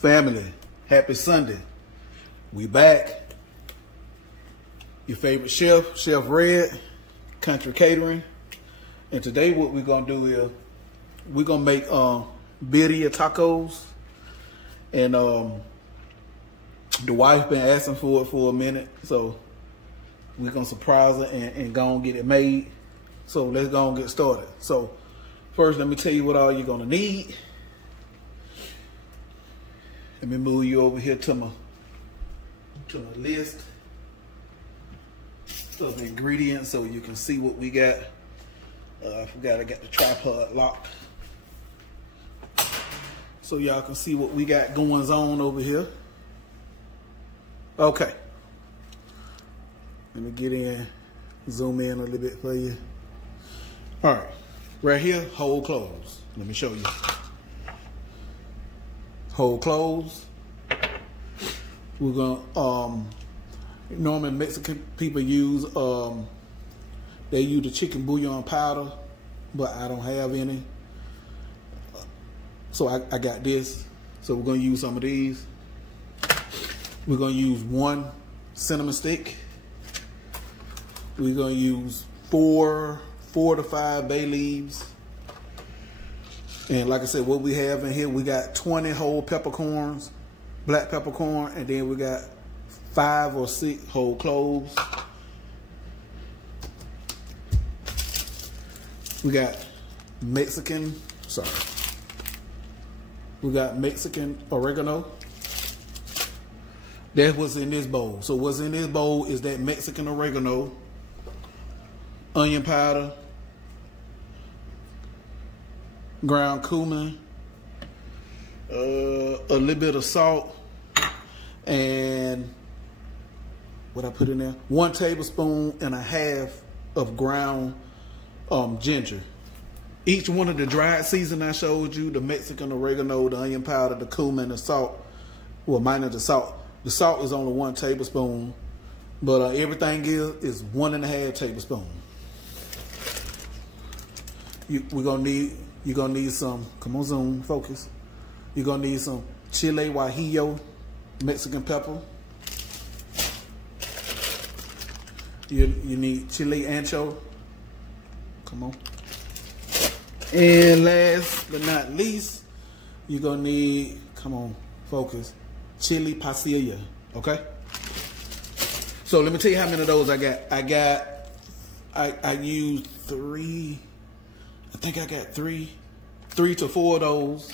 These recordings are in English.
Family, happy Sunday. We back. Your favorite chef, Chef Red, Country Catering. And today what we're gonna do is we're gonna make birria tacos. And the wife been asking for it for a minute, so we're gonna surprise her and go and get it made. So let's go and get started. So first, let me tell you what all you're gonna need. Let me move you over here to my list of ingredients so you can see what we got. I forgot I got the tripod locked, so y'all can see what we got going on over here. Okay, let me get in, zoom in a little bit for you. All right, right here, whole cloves. Let me show you. Whole cloves. We're gonna normally Mexican people use they use the chicken bouillon powder, but I don't have any, so I got this. So we're gonna use some of these. We're gonna use 1 cinnamon stick. We're gonna use 4 to 5 bay leaves. And like I said, what we have in here, we got 20 whole peppercorns, black peppercorn, and then we got 5 or 6 whole cloves. We got Mexican oregano. That's what's in this bowl. So what's in this bowl is that Mexican oregano, onion powder, ground cumin, a little bit of salt, and what I put in there, 1.5 tablespoons of ground ginger. Each one of the dried season I showed you, the Mexican oregano, the onion powder, the cumin, the salt, well, minus the salt. The salt is only 1 tablespoon, but everything is 1.5 tablespoons. You're gonna need some, come on, zoom, focus. You're gonna need some chile guajillo, Mexican pepper. You need chile ancho. Come on. And last but not least, you're gonna need, come on, focus, chili pasilla, okay? So let me tell you how many of those I got. I used 3, I think I got 3 to 4 of those.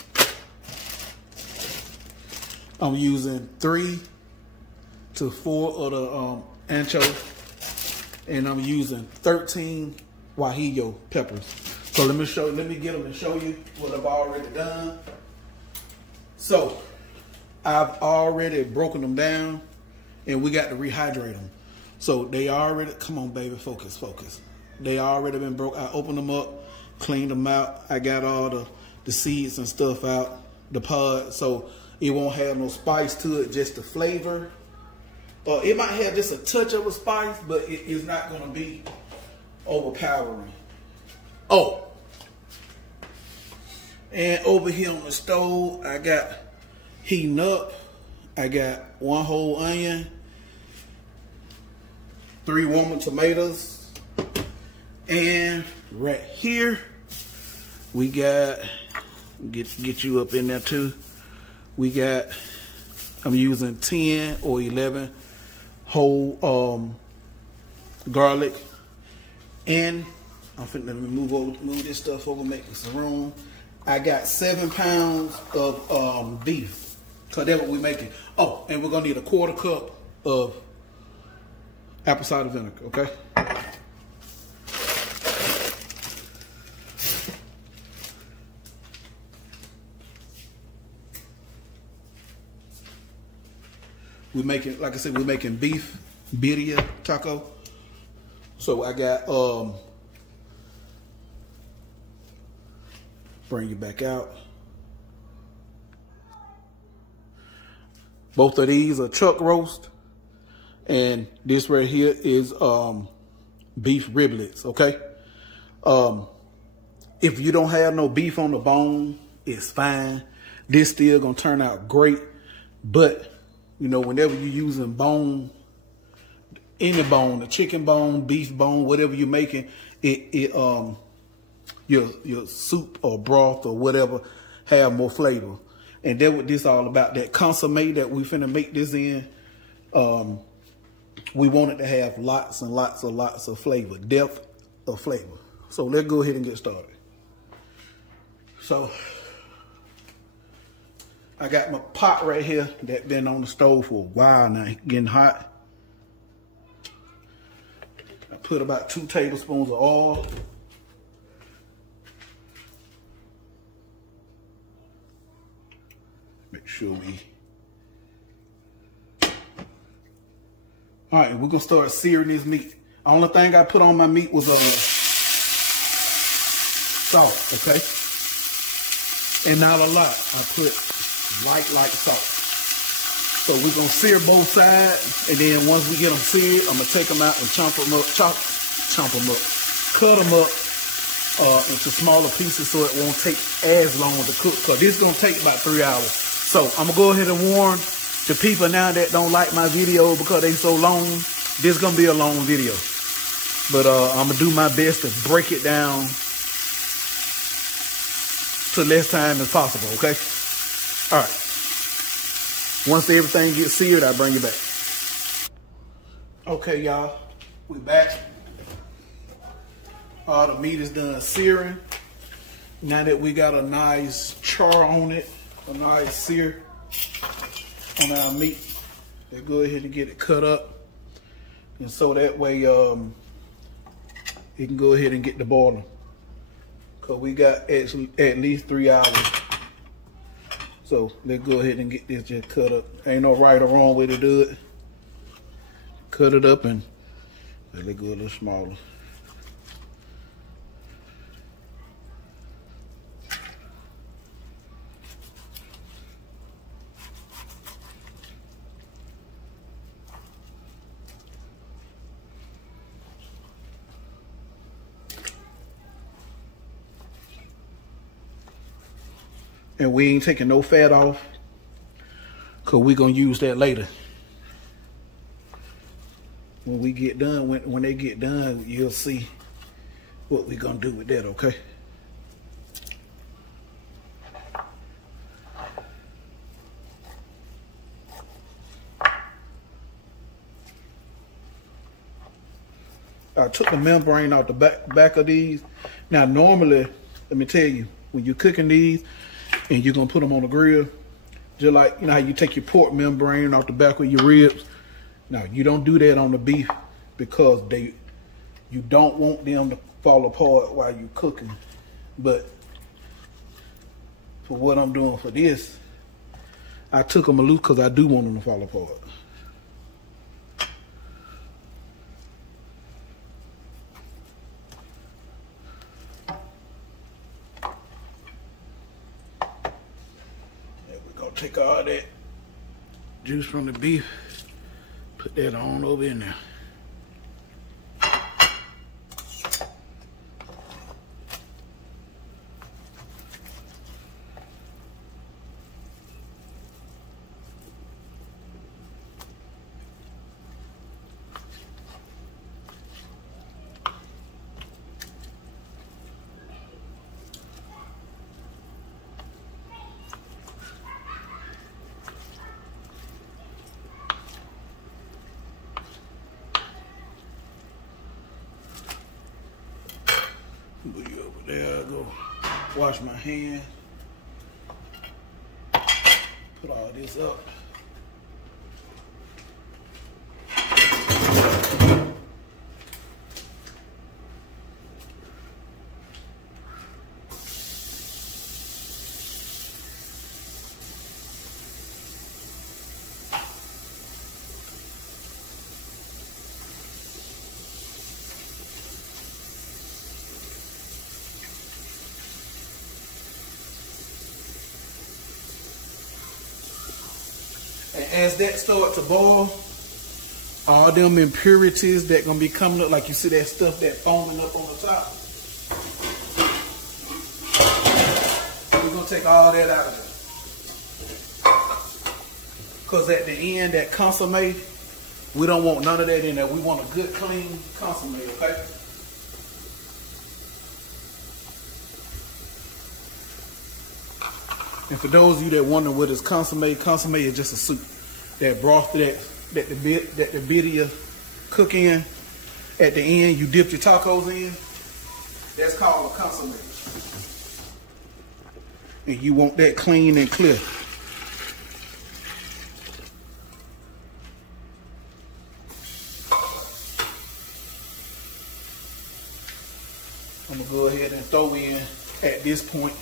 I'm using 3 to 4 of the ancho, and I'm using 13 guajillo peppers. So let me get them and show you what I've already done. So I've already broken them down, and we got to rehydrate them. So they already, come on baby, focus. They already been broke. I opened them up, cleaned them out. I got all the seeds and stuff out, the pod, so it won't have no spice to it, just the flavor. It might have just a touch of a spice, but it is not gonna be overpowering. Oh, and over here on the stove, I got heating up. I got 1 whole onion, 3 warm tomatoes, and right here we got, get you up in there too. We got, I'm using 10 or 11 whole garlic, and I'm finna, let me move this stuff over, make some room. I got 7 pounds of beef, cause that's what we're making. Oh, and we're gonna need a 1/4 cup of apple cider vinegar, okay? We're making, like I said, we're making beef birria taco. So I got, bring you back out. Both of these are chuck roast, and this right here is beef riblets, okay? If you don't have no beef on the bone, it's fine. This still gonna turn out great. But, you know, whenever you're using bone, any bone, a chicken bone, beef bone, whatever you're making, your soup or broth or whatever have more flavor. And that's what this all about. That consomme that we finna make this in, we want it to have lots and lots of flavor, depth of flavor. So let's go ahead and get started. So I got my pot right here that been on the stove for a while now, getting hot. I put about 2 tablespoons of oil. Make sure we. All right, we're gonna start searing this meat. The only thing I put on my meat was salt, okay? And not a lot. I put light salt. So we're gonna sear both sides, and then once we get them seared, I'm gonna take them out and chop them up, cut them up into smaller pieces so it won't take as long to cook. Cause this is gonna take about 3 hours. So I'm gonna go ahead and warn the people now that don't like my video because they so long. This is gonna be a long video, but I'm gonna do my best to break it down to less time as possible. Okay. All right. Once everything gets seared, I'll bring you back. Okay, y'all, we back. All the meat is done searing. Now that we got a nice char on it, a nice sear on our meat, let's go ahead and get it cut up. And so that way you can go ahead and get the boiling. Cause we got at least 3 hours. So let's go ahead and get this just cut up. Ain't no right or wrong way to do it. Cut it up and let it go a little smaller. And we ain't taking no fat off, cause we gonna use that later. When we get done, when they get done, you'll see what we gonna do with that, okay? I took the membrane out the back of these. Now normally, let me tell you, when you're cooking these, and you're gonna put them on the grill, just like, you know how you take your pork membrane off the back of your ribs. Now you don't do that on the beef because you don't want them to fall apart while you're cooking. But for what I'm doing for this, I took them loose because I do want them to fall apart. Take all that juice from the beef, put that on over in there. There I go. Wash my hand. Put all this up. And as that start to boil, all them impurities that gonna be coming up, like you see that stuff that foaming up on the top, we're gonna take all that out of there. Because at the end, that consomme, we don't want none of that in there. We want a good, clean consomme, okay? And for those of you that wonder what is consomme is just a soup. That broth that the birria cook in. At the end, you dip your tacos in. That's called a consomme. And you want that clean and clear. I'm gonna go ahead and throw in, at this point,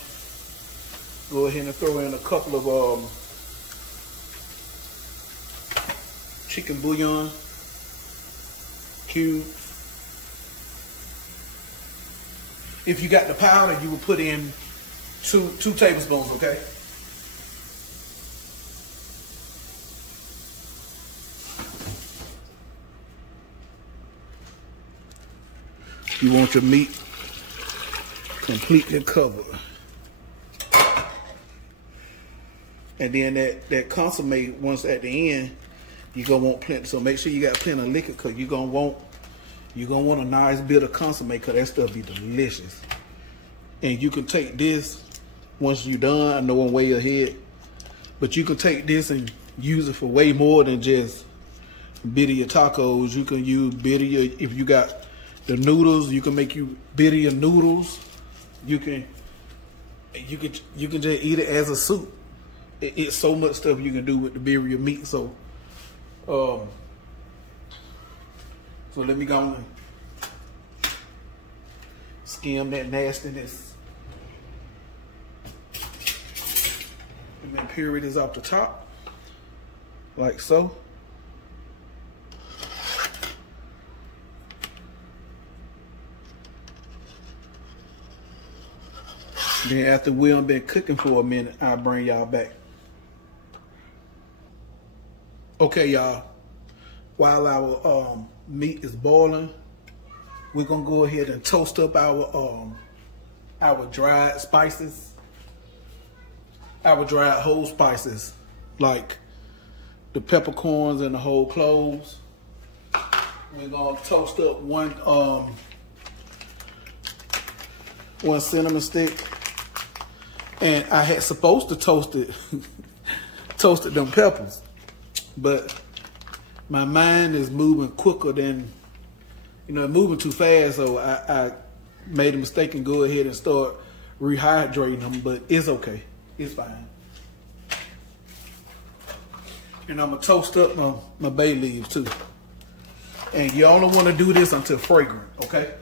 go ahead and throw in a couple of chicken bouillon cubes. If you got the powder, you will put in two tablespoons, okay? You want your meat completely covered. And then that consomme, once at the end, you're gonna want plenty. So make sure you got plenty of liquor, because you're gonna want a nice bit of consomme, because that stuff be delicious. And you can take this once you're done. I know I'm way ahead, but you can take this and use it for way more than just birria tacos. You can use birria if you got the noodles. You can make you birria noodles. You can just eat it as a soup. It's so much stuff you can do with the birria meat. So let me go and skim that nastiness. And then puree this off the top, like so. Then after we've been cooking for a minute, I'll bring y'all back. Okay, y'all. While our meat is boiling, we're gonna go ahead and toast up our dried spices, our dried whole spices, like the peppercorns and the whole cloves. We're gonna toast up one cinnamon stick, and I had supposed to toasted them peppers, but my mind is moving quicker than, moving too fast, so I made a mistake and go ahead and start rehydrating them, but it's okay. It's fine. And I'm going to toast up my bay leaves too. And you only want to do this until fragrant, okay?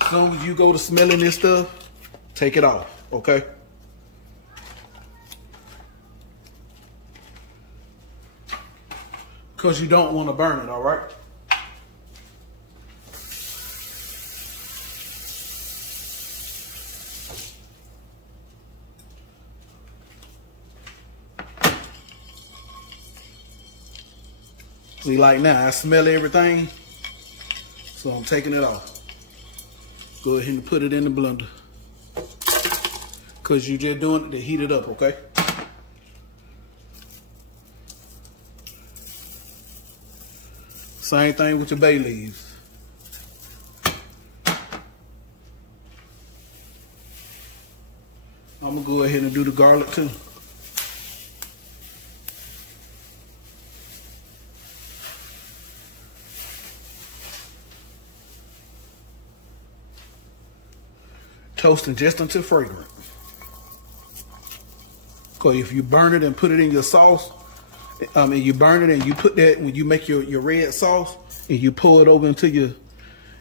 As soon as you go to smelling this stuff, take it off, okay? Because you don't want to burn it, all right? See, like now, I smell everything, so I'm taking it off. Go ahead and put it in the blender, because you're just doing it to heat it up, okay? Same thing with your bay leaves. I'm gonna go ahead and do the garlic too. Toasting just until fragrant. Because if you burn it and put it in your sauce, you burn it and you put that, when you make your red sauce and you pour it over into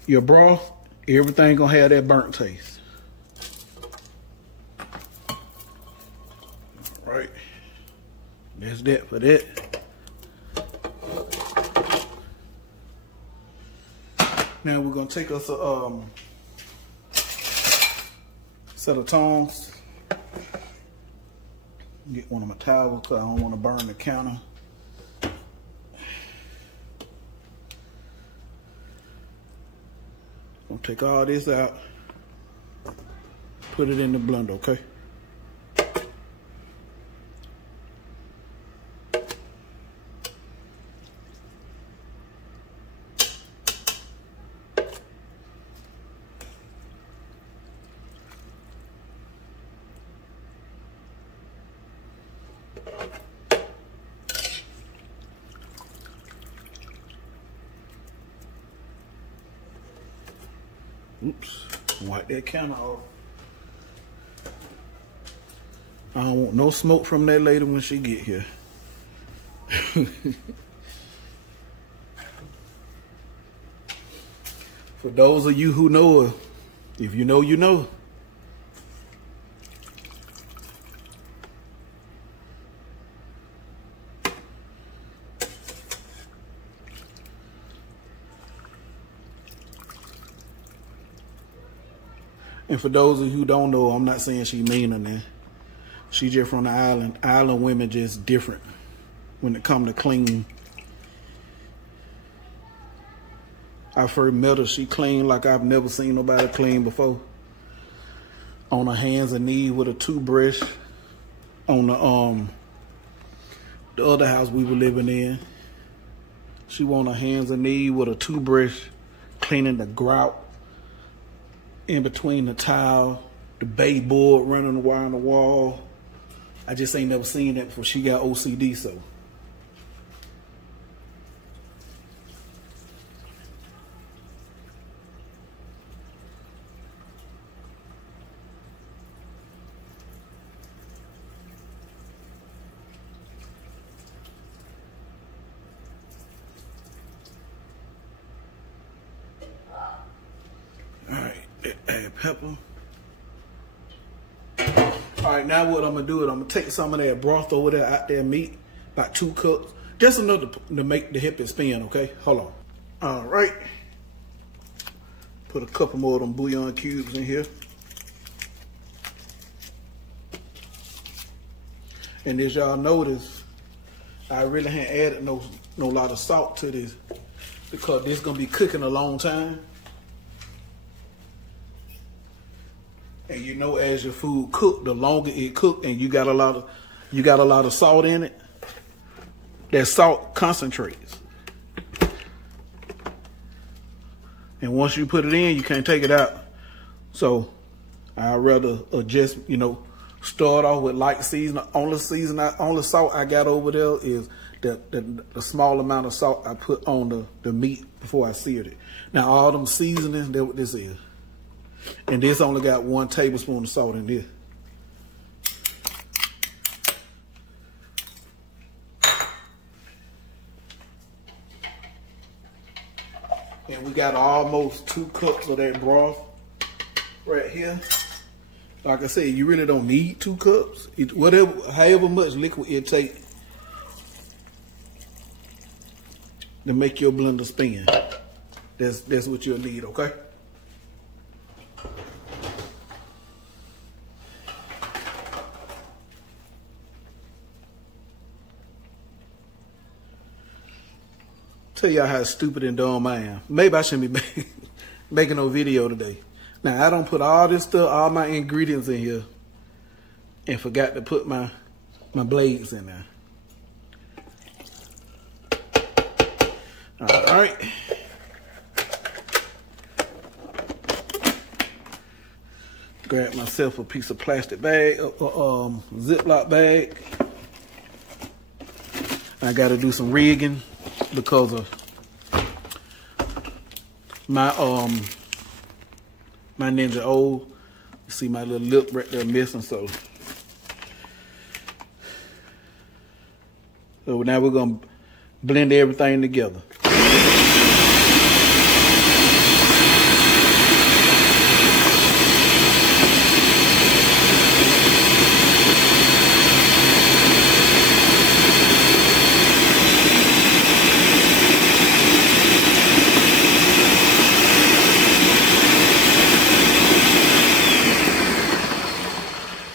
your broth, everything gonna have that burnt taste. All right, that's that for that. Now we're gonna take us a set of tongs. Get one of my towels because I don't want to burn the counter. Gonna take all this out, put it in the blender, okay? Oops, wipe that counter off. I don't want no smoke from that lady when she get here. For those of you who know her, if you know, you know. And for those of you who don't know, I'm not saying she mean or nothing. She just from the island. Island women just different when it come to clean. I first met her, she clean like I've never seen nobody clean before. On her hands and knees with a toothbrush. On the other house we were living in, she was on her hands and knees with a toothbrush, cleaning the grout in between the tile, the baseboard running the wire on the wall. I just ain't never seen that before. She got OCD, so. All right, add pepper. All right, now what I'm gonna do is I'm gonna take some of that broth over there, out there meat, about 2 cups, just enough to make the hip and spin, okay? Hold on. All right. Put a couple more of them bouillon cubes in here. And as y'all notice, I really ain't added no lot of salt to this because this gonna be cooking a long time. And you know, as your food cook, the longer it cook, and you got a lot of salt in it, that salt concentrates. And once you put it in, you can't take it out. So I'd rather just, you know, start off with light seasoning. Only salt I got over there is the small amount of salt I put on the meat before I seared it. Now all them seasonings, that's what this is. And this only got 1 tablespoon of salt in this. And we got almost 2 cups of that broth right here. Like I said, you really don't need 2 cups. However much liquid it takes to make your blender spin. That's what you'll need, okay? Tell y'all how stupid and dumb I am. Maybe I shouldn't be making no video today. Now, I don't put all this stuff, all my ingredients in here, and forgot to put my blades in there. All right. Grab myself a piece of plastic bag, Ziploc bag. I got to do some rigging because of my Ninja old. You see my little lip right there missing, so now we're gonna blend everything together.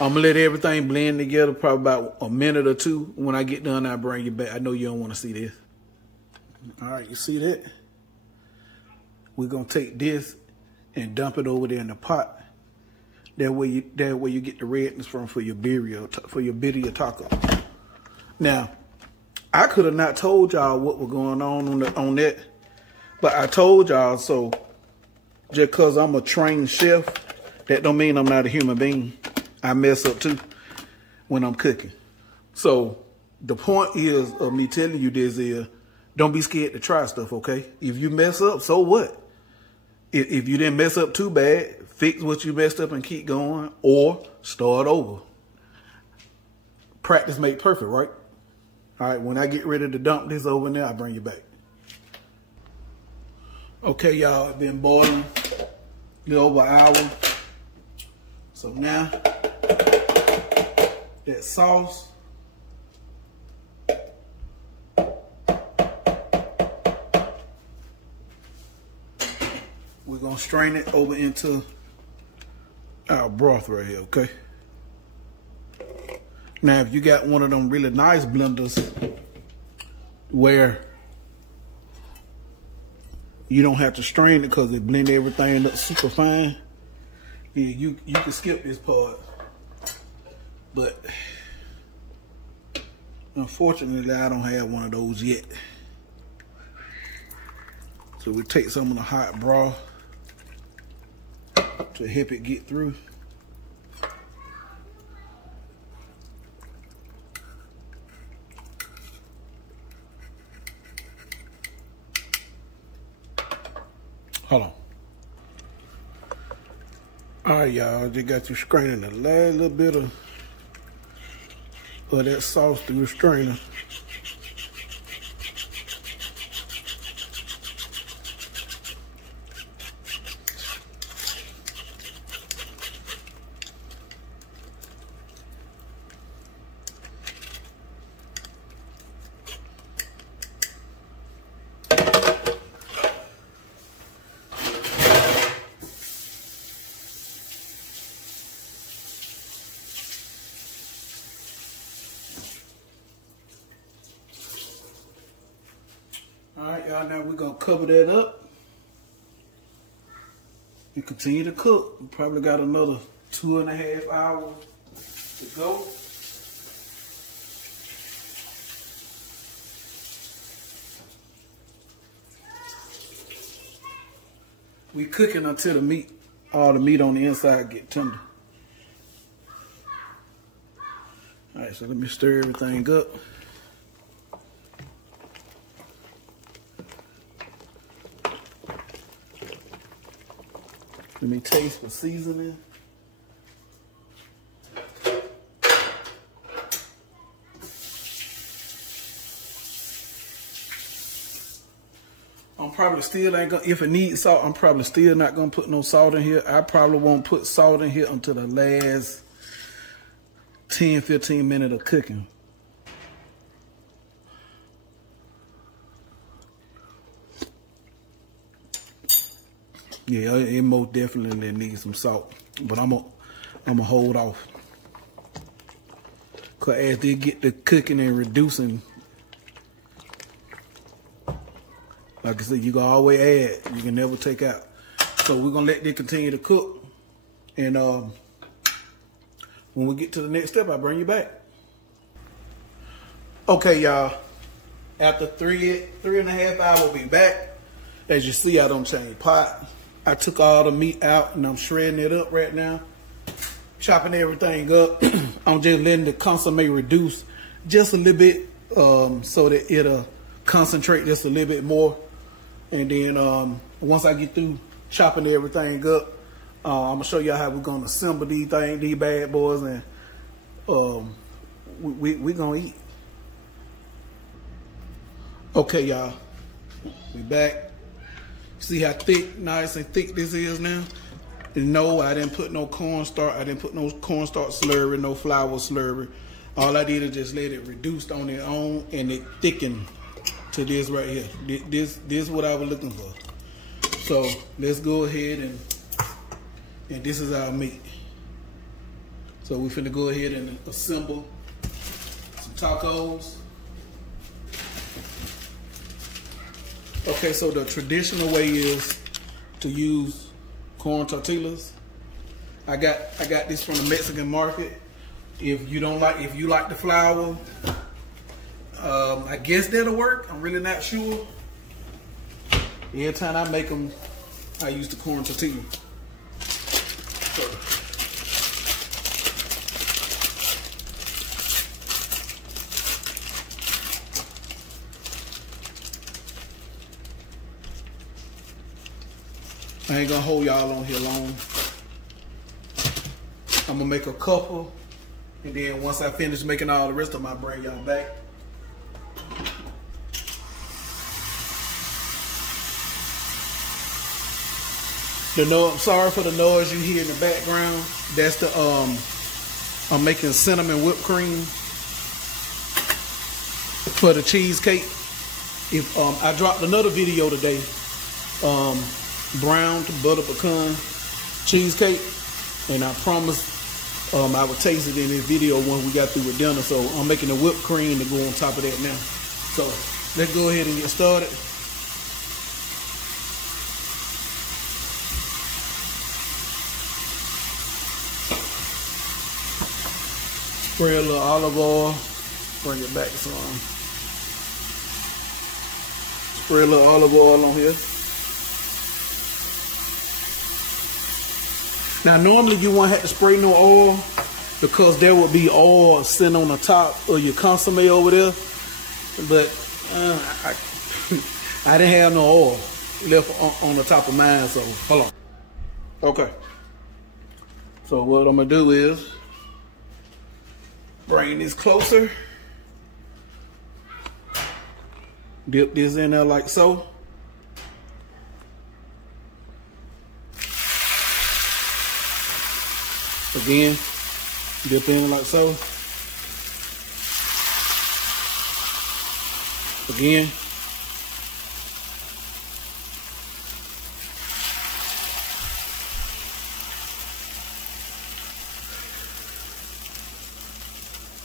I'm gonna let everything blend together probably about a minute or 2. When I get done, I'll bring you back. I know you don't want to see this. All right, you see that? We're gonna take this and dump it over there in the pot. That way you get the redness from for your birria taco. Now, I could have not told y'all what was going on that, but I told y'all. So just cause I'm a trained chef, that don't mean I'm not a human being. I mess up too when I'm cooking. So the point is of me telling you this is, don't be scared to try stuff, okay? If you mess up, so what? If you didn't mess up too bad, fix what you messed up and keep going, or start over. Practice make perfect, right? All right, when I get ready to dump this over in there, I'll bring you back. Okay, y'all, it's been boiling a little over an hour. So now, that sauce, we're gonna strain it over into our broth right here, okay? Now, if you got one of them really nice blenders where you don't have to strain it because it blend everything up super fine, yeah, you can skip this part. But unfortunately, I don't have one of those yet. So we take some of the hot broth to help it get through. Hold on. All right, y'all, just got you straining the last little bit of that sauce through the strainer. All right, y'all, now we're gonna cover that up and continue to cook. We probably got another 2.5 hours to go. We cooking until the meat, all the meat on the inside get tender. All right, so let me stir everything up. Let me taste the seasoning. I'm probably still ain't gonna, if it needs salt, I'm probably still not gonna put no salt in here. I probably won't put salt in here until the last 10, 15 minutes of cooking. Yeah, it most definitely needs some salt, but I'm gonna hold off. Cause as they get to cooking and reducing, like I said, you can always add, you can never take out. So we're gonna let this continue to cook, and when we get to the next step, I'll bring you back. Okay, y'all. After 3.5 hours, we'll be back. As you see, I don't change pot. I took all the meat out and I'm shredding it up right now. Chopping everything up. I'm just letting the consomme reduce just a little bit so that it'll concentrate just a little bit more. And then once I get through chopping everything up, I'm gonna show y'all how we're gonna assemble these things, these bad boys, and we gonna eat. Okay, y'all, we back. See how thick, nice and thick this is now? And no, I didn't put no cornstarch. I didn't put no cornstarch slurry, no flour slurry. All I did is just let it reduce on its own, and it thickened to this right here. This is what I was looking for. So let's go ahead and this is our meat. So we finna go ahead and assemble some tacos. Okay, so the traditional way is to use corn tortillas. I got this from the Mexican market. If you like the flour, I guess that'll work. I'm really not sure. Every time I make them, I use the corn tortilla. So, I ain't gonna hold y'all on here long. I'm gonna make a couple, and then once I finish making all the rest of them, I'll bring y'all back. I'm sorry for the noise you hear in the background. That's the I'm making cinnamon whipped cream for the cheesecake. If I dropped another video today, brown to butter pecan cheesecake, and I promised I would taste it in this video when we got through with dinner. So I'm making the whipped cream to go on top of that now. So let's go ahead and get started. Spray a little olive oil, bring it back some. Spray a little olive oil on here. Now normally you won't have to spray no oil because there will be oil sitting on the top of your consomme over there. But I didn't have no oil left on the top of mine, so hold on. Okay. So what I'm gonna do is bring this closer. Dip this in there like so. Again, dip in like so. Again.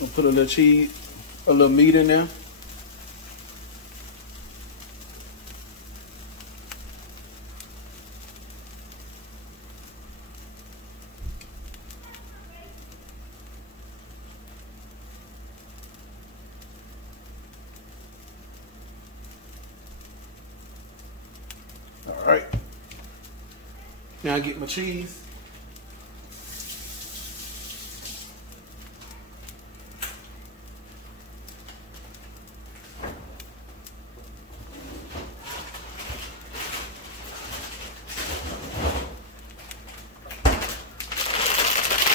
I'll put a little cheese, a little meat in there. All right. Now I get my cheese.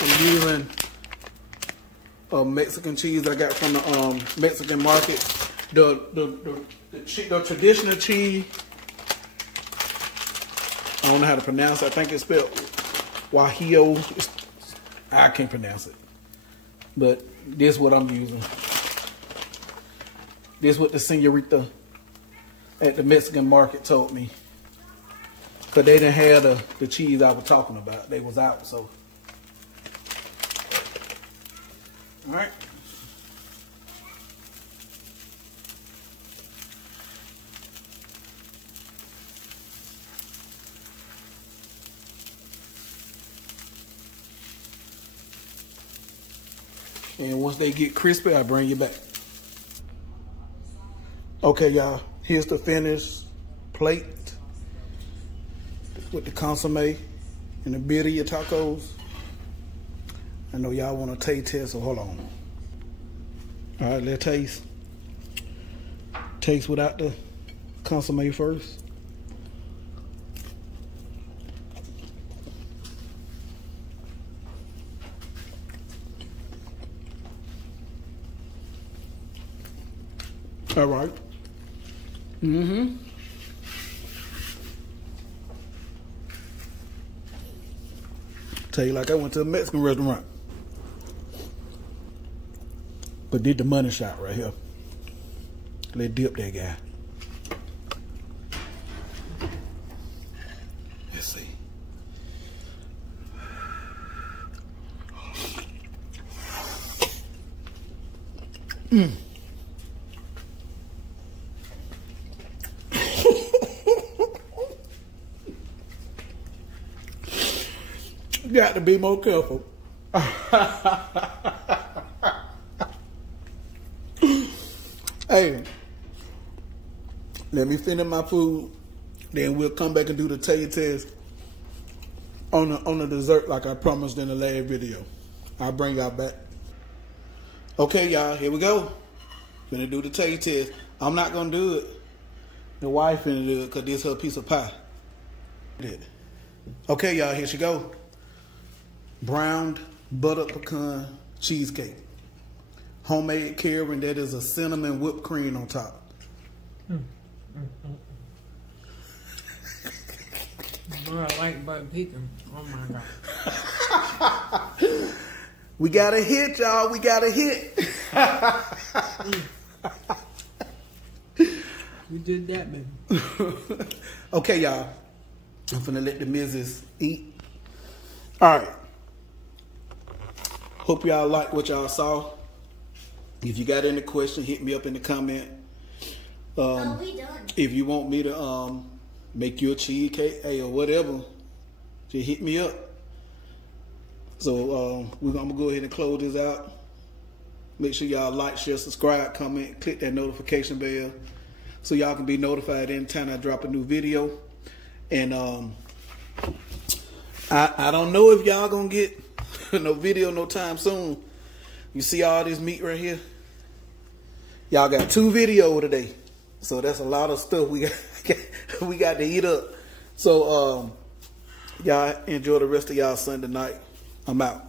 I'm using Mexican cheese I got from the Mexican market. The traditional cheese. I don't know how to pronounce it. I think it's spelled Guajillo. I can't pronounce it. But this is what I'm using. This is what the senorita at the Mexican market told me. Because they didn't have the cheese I was talking about. They was out, so. All right. And once they get crispy, I bring you back. Okay, y'all. Here's the finished plate with the consomme and the birria tacos. I know y'all want a taste test, so hold on. All right, let's taste. Taste without the consomme first. All right. Mm-hmm. Tell you like I went to a Mexican restaurant. But did the money shot right here. Let's dip that guy. Let's see. Mm. Got to be more careful. Hey, let me finish my food, then we'll come back and do the taste test on the dessert like I promised in the last video. I'll bring y'all back. Okay, y'all, here we go. Gonna do the taste test. I'm not gonna do it. The wife finna do it because this is her piece of pie. Okay, y'all, here she go. Browned butter pecan cheesecake. Homemade curing, that is a cinnamon whipped cream on top. Boy, I like butter pecan. Oh my God. We got a hit, y'all. We got a hit. You did that, baby. Okay, y'all. I'm finna let the missus eat. All right. Hope y'all like what y'all saw. If you got any questions, hit me up in the comment. We done. If you want me to make you a cheesecake, or whatever, just hit me up. So I'm gonna go ahead and close this out. Make sure y'all like, share, subscribe, comment, click that notification bell, so y'all can be notified anytime I drop a new video. And I don't know if y'all gonna get no video no time soon. You see all this meat right here? Y'all got 2 videos today. So that's a lot of stuff we got to eat up. So y'all enjoy the rest of y'all Sunday night. I'm out.